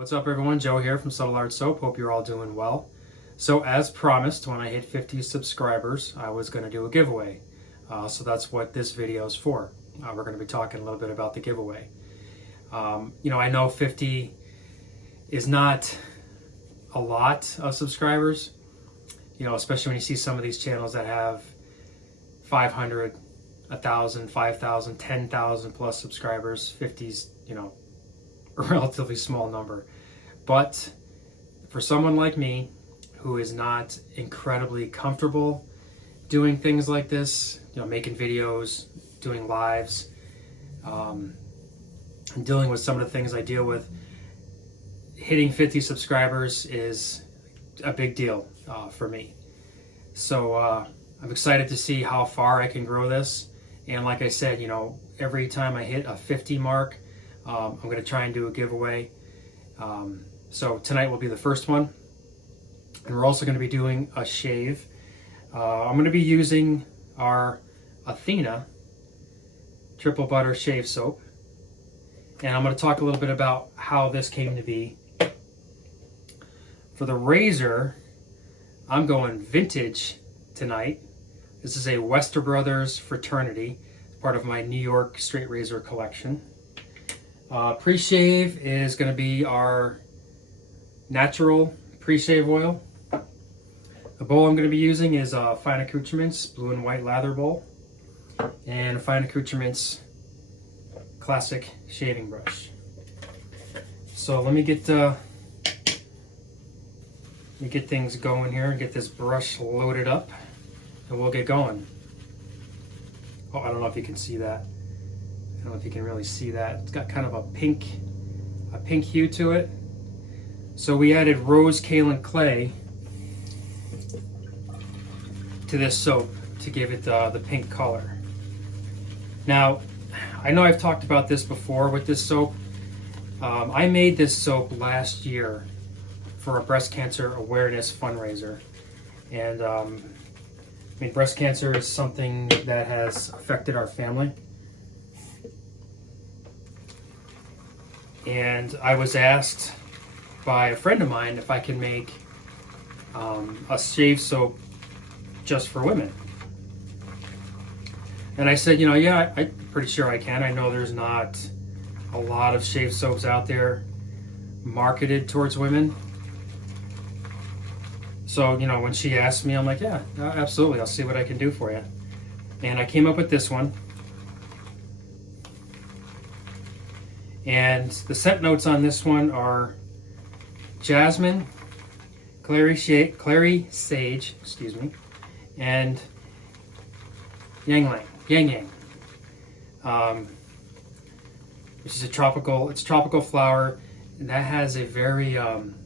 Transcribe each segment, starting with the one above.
What's up everyone, Joe here from Subtle Art Soap. Hope you're all doing well. So as promised, when I hit 50 subscribers, I was going to do a giveaway. So that's what this video is for. We're going to be talking a little bit about the giveaway. I know 50 is not a lot of subscribers, especially when you see some of these channels that have 500, 1,000, 5,000, 10,000 plus subscribers. 50's, a relatively small number. But for someone like me who is not incredibly comfortable doing things like this, making videos, doing lives, and dealing with some of the things I deal with, hitting 50 subscribers is a big deal for me. So I'm excited to see how far I can grow this. And like I said, every time I hit a 50 mark, I'm going to try and do a giveaway. So tonight will be the first one. And we're also going to be doing a shave. I'm going to be using our Athena Triple Butter Shave Soap. And I'm going to talk a little bit about how this came to be. For the razor, I'm going vintage tonight. This is a Wester Brothers Fraternity, part of my New York straight razor collection. Pre-shave is going to be our natural pre-shave oil. The bowl I'm going to be using is Fine Accoutrements blue and white lather bowl, and Fine Accoutrements classic shaving brush. So let me get things going here and get this brush loaded up, and we'll get going. Oh, I don't know if you can see that. I don't know if you can really see that. It's got kind of a pink hue to it. So we added rose kaolin clay to this soap to give it the pink color. Now, I know I've talked about this before with this soap. I made this soap last year for a breast cancer awareness fundraiser. And breast cancer is something that has affected our family. And I was asked by a friend of mine if I can make a shave soap just for women. And I said, yeah, I'm pretty sure I can. I know there's not a lot of shave soaps out there marketed towards women. So, when she asked me, I'm like, yeah, absolutely. I'll see what I can do for you. And I came up with this one. And the scent notes on this one are jasmine, clary sage, and ylang ylang, which is a tropical flower, and that has a very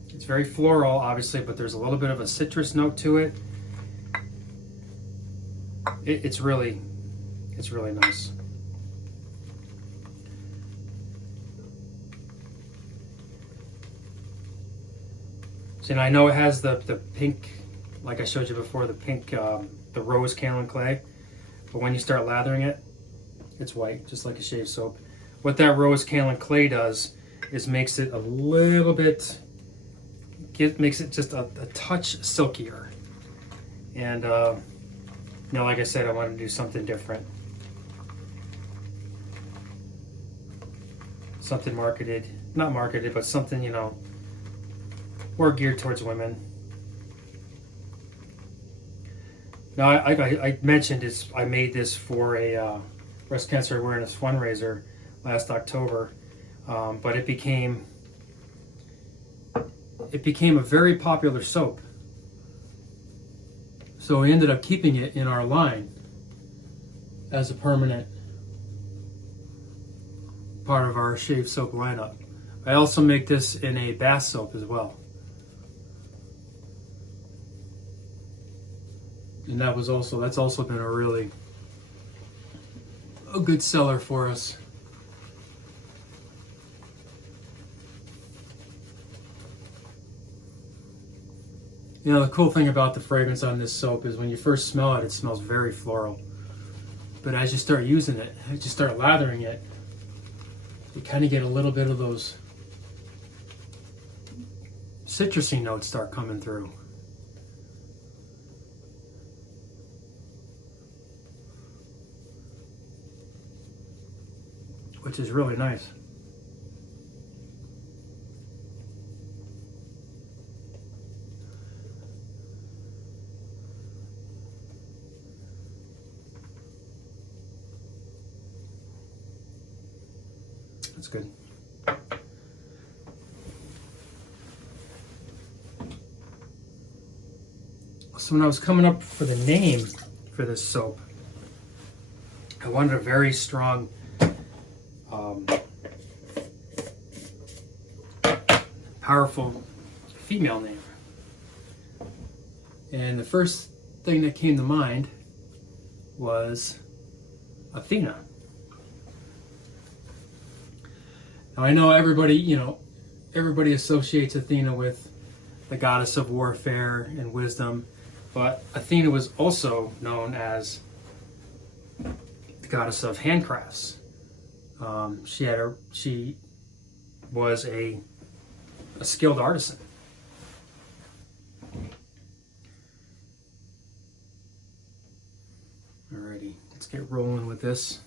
it's very floral, obviously, but there's a little bit of a citrus note to it. It's really nice. So I know it has the pink, like I showed you before, the pink, the rose kaolin clay. But when you start lathering it, it's white, just like a shave soap. What that rose kaolin clay does is makes it a little bit, makes it just a touch silkier. And like I said, I wanted to do something different. Something not marketed, but something, more geared towards women. Now, I mentioned this. I made this for a breast cancer awareness fundraiser last October, but it became a very popular soap. So we ended up keeping it in our line as a permanent part of our shave soap lineup. I also make this in a bath soap as well. And that's also been a good seller for us. The cool thing about the fragrance on this soap is when you first smell it, it smells very floral. But as you start using it, as you start lathering it, you kind of get a little bit of those citrusy notes start coming through. Which is really nice. That's good. So when I was coming up for the name for this soap, I wanted a very strong powerful female name. And the first thing that came to mind was Athena. Now I know everybody, everybody associates Athena with the goddess of warfare and wisdom, but Athena was also known as the goddess of handcrafts. She was a skilled artisan. Alrighty, let's get rolling with this.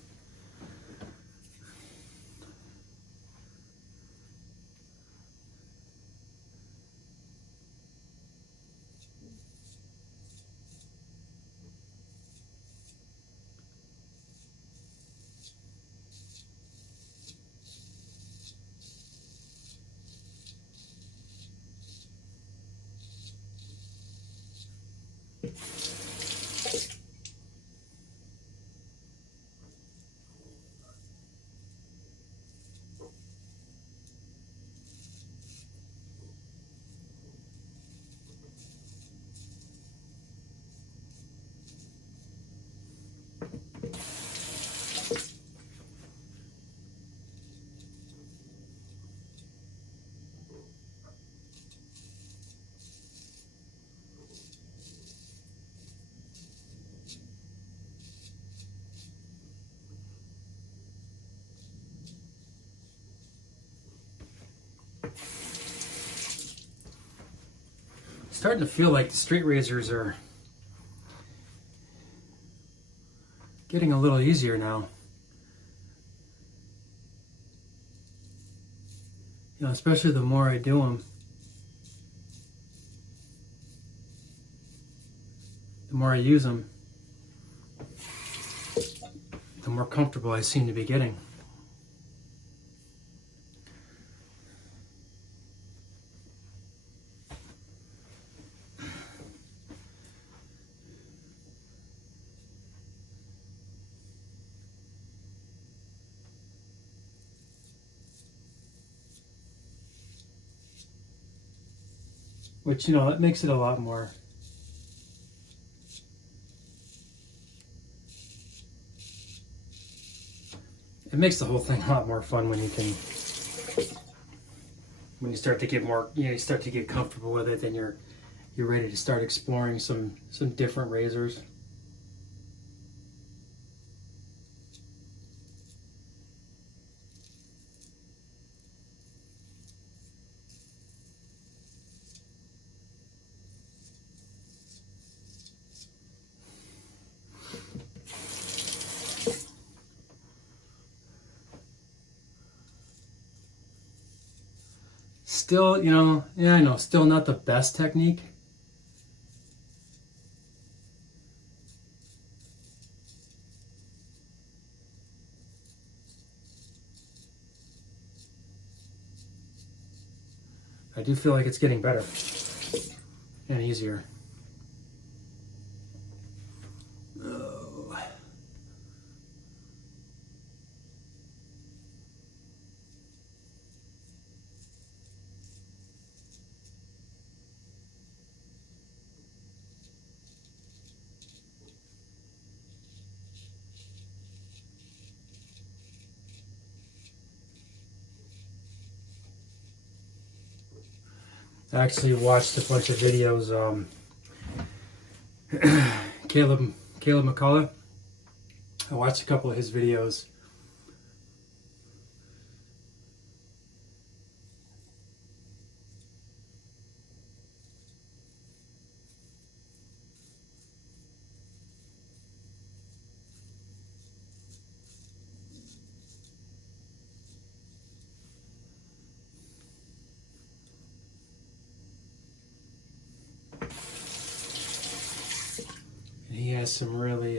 Starting to feel like the straight razors are getting a little easier now. Especially the more I do them, the more I use them, the more comfortable I seem to be getting. Which, that makes it a lot more it makes the whole thing a lot more fun when you start to get more, you start to get comfortable with it, then you're ready to start exploring some different razors. Still, I know, still not the best technique. I do feel like it's getting better and easier. I actually watched a bunch of videos. Caleb McCullough. I watched a couple of his videos. he has some really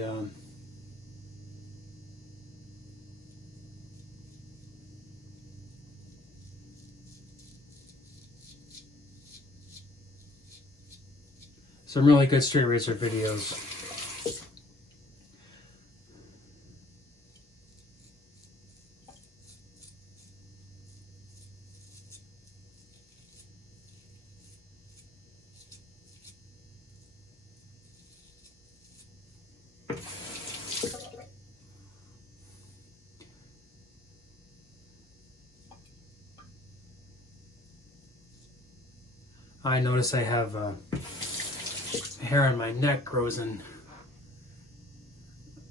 good straight razor videos. I notice I have hair on my neck grows in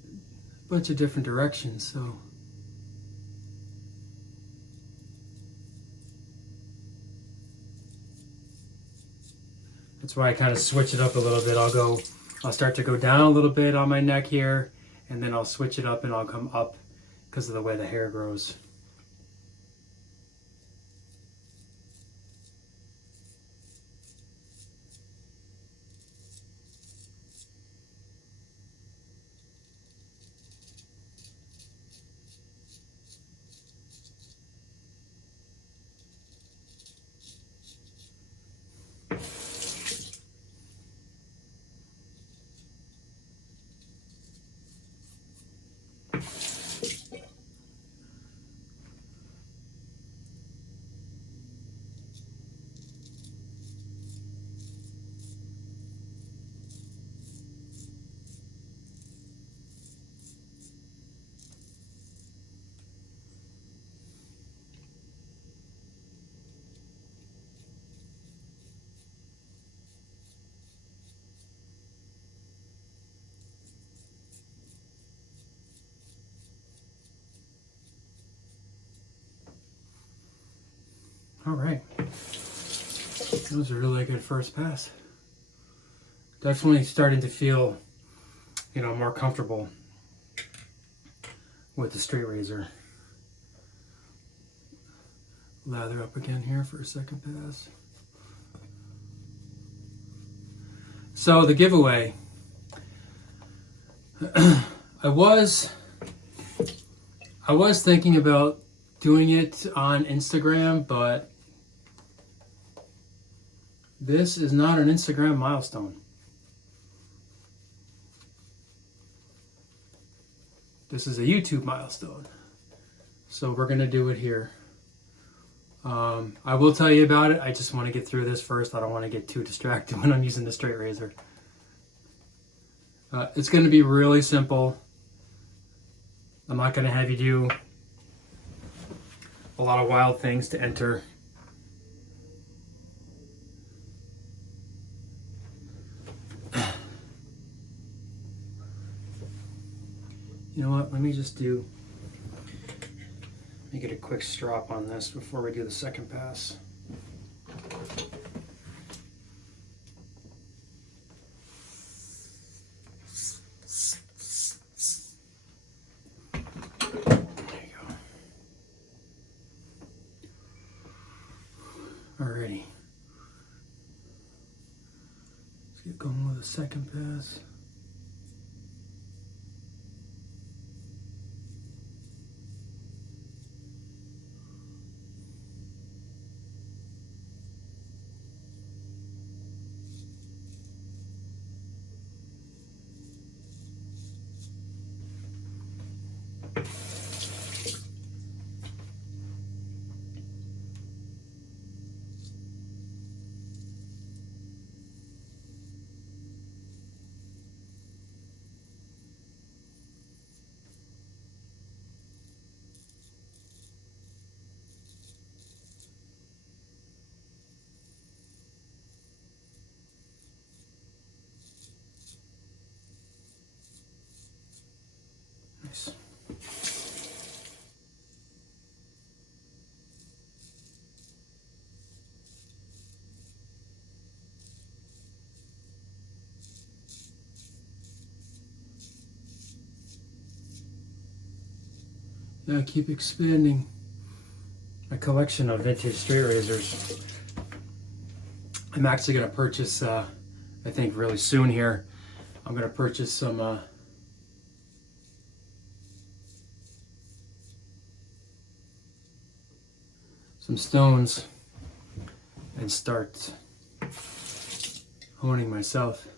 a bunch of different directions, so that's why I kind of switch it up a little bit. I'll start to go down a little bit on my neck here, and then I'll switch it up and I'll come up because of the way the hair grows. All right, that was a really good first pass. Definitely starting to feel, more comfortable with the straight razor. Lather up again here for a second pass. So the giveaway, I was thinking about doing it on Instagram, but this is not an Instagram milestone. This is a YouTube milestone. So we're going to do it here. I will tell you about it. I just want to get through this first. I don't want to get too distracted when I'm using the straight razor. It's going to be really simple. I'm not going to have you do a lot of wild things to enter. You know what, let me get a quick strop on this before we do the second pass. There you go. Alrighty. Let's get going with the second pass. Nice. Yeah, I keep expanding my collection of vintage straight razors. I'm actually going to purchase, I think really soon here, I'm going to purchase some stones and start honing myself.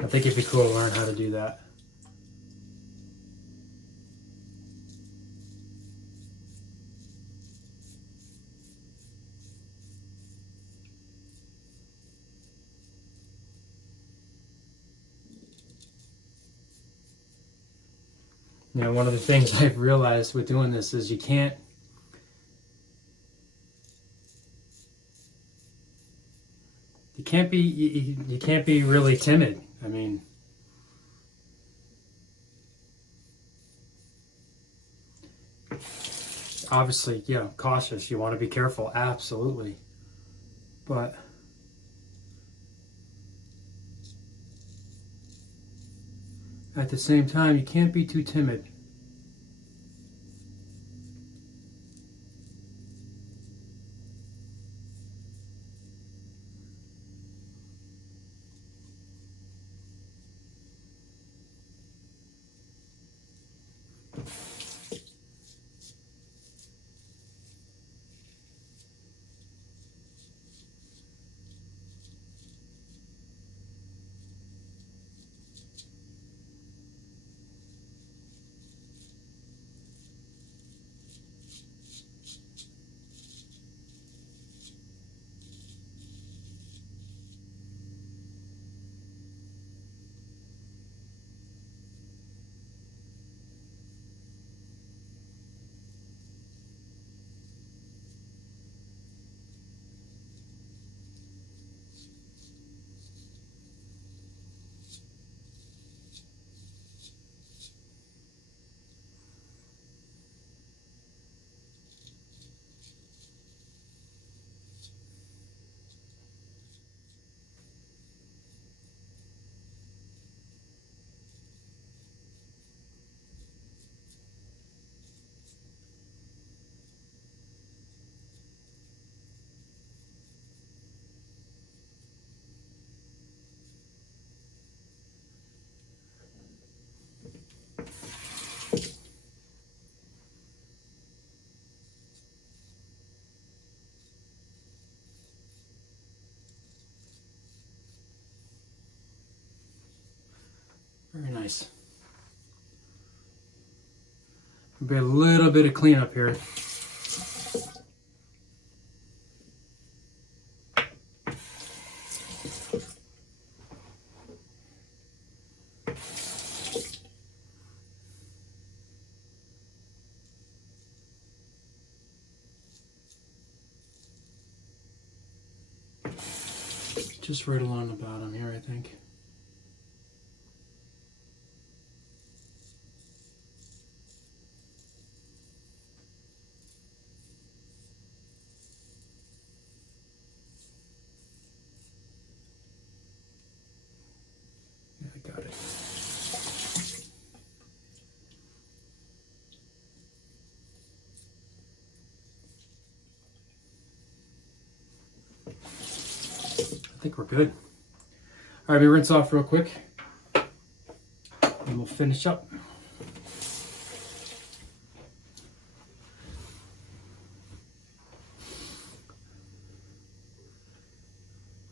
I think it'd be cool to learn how to do that. You know, one of the things I've realized with doing this is you can't be really timid. I mean, obviously, yeah, cautious. You want to be careful, absolutely. But at the same time, you can't be too timid. Very nice. Be a little bit of cleanup here. Just right along the bottom here, I think. Yeah, I got it. I think we're good. All right, let me rinse off real quick and we'll finish up.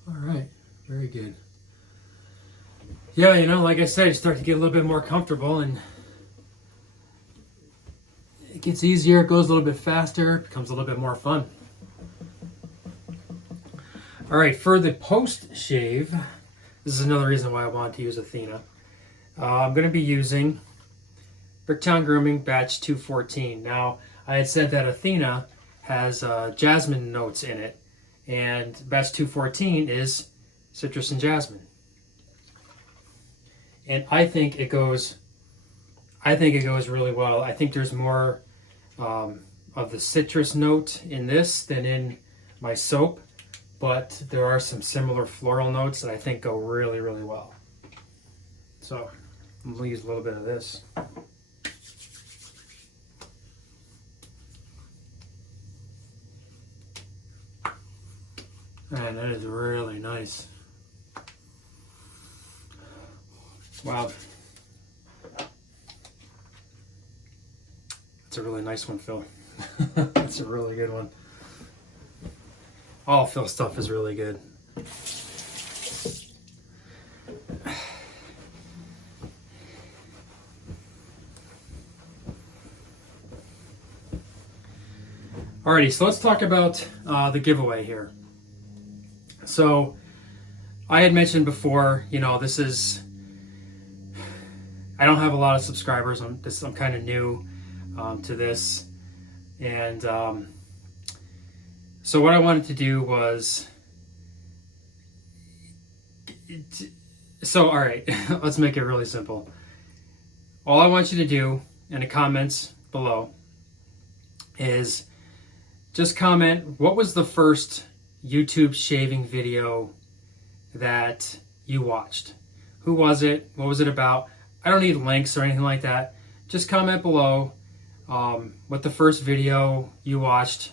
All right, very good. Yeah, you know, like I said, you start to get a little bit more comfortable and it gets easier, it goes a little bit faster, it becomes a little bit more fun. All right, for the post shave, this is another reason why I wanted to use Athena. I'm going to be using Bricktown Grooming Batch 214. Now, I had said that Athena has jasmine notes in it, and Batch 214 is citrus and jasmine. And I think it goes really well. I think there's more of the citrus note in this than in my soap, but there are some similar floral notes that I think go really, really well. So I'm gonna use a little bit of this. Man, that is really nice. Wow. That's a really nice one, Phil. That's a really good one. All Phil's stuff is really good. Alrighty, so let's talk about the giveaway here. So I had mentioned before, you know, this is, I don't have a lot of subscribers. I'm kind of new to this, and so what I wanted to do was, so all right, let's make it really simple. All I want you to do in the comments below is just comment what was the first YouTube shaving video that you watched. Who was it? What was it about? I don't need links or anything like that. Just comment below what the first video you watched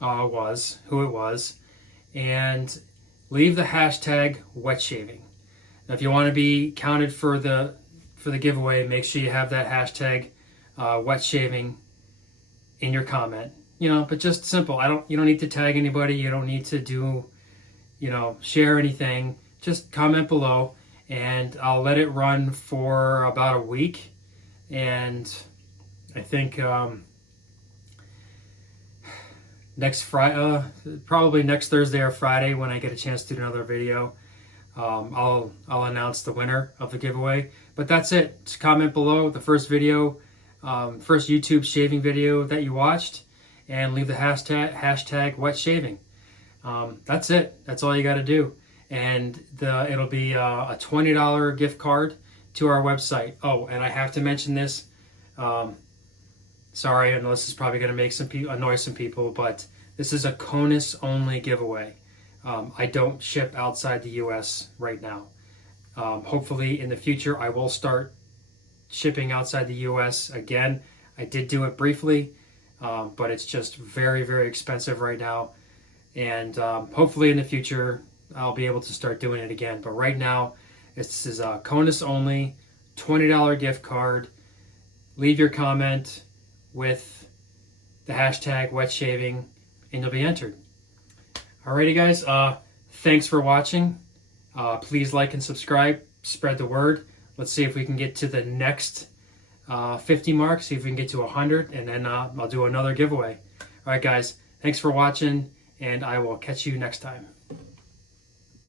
was, who it was, and leave the hashtag wet shaving. Now, if you want to be counted for the giveaway, make sure you have that hashtag wet shaving in your comment. You know, but just simple. You don't need to tag anybody. You don't need to do, you know, share anything. Just comment below, and I'll let it run for about a week. And I think next Friday, probably next Thursday or Friday, when I get a chance to do another video, I'll announce the winner of the giveaway. But that's it. Just comment below the first video, first YouTube shaving video that you watched, and leave the hashtag wet shaving. That's it. That's all you got to do. And it'll be a $20 gift card to our website. Oh, and I have to mention this. Sorry, I know this is probably going to make annoy some people, but this is a CONUS only giveaway. I don't ship outside the U.S. right now. Hopefully in the future I will start shipping outside the U.S. again. I did do it briefly, but it's just very, very expensive right now. And hopefully in the future I'll be able to start doing it again. But right now, this is a CONUS only $20 gift card. Leave your comment with the hashtag wet shaving and you'll be entered. Alrighty guys, thanks for watching. Please like and subscribe, spread the word. Let's see if we can get to the next 50 mark, see if we can get to 100, and then I'll do another giveaway. Alright guys, thanks for watching, and I will catch you next time.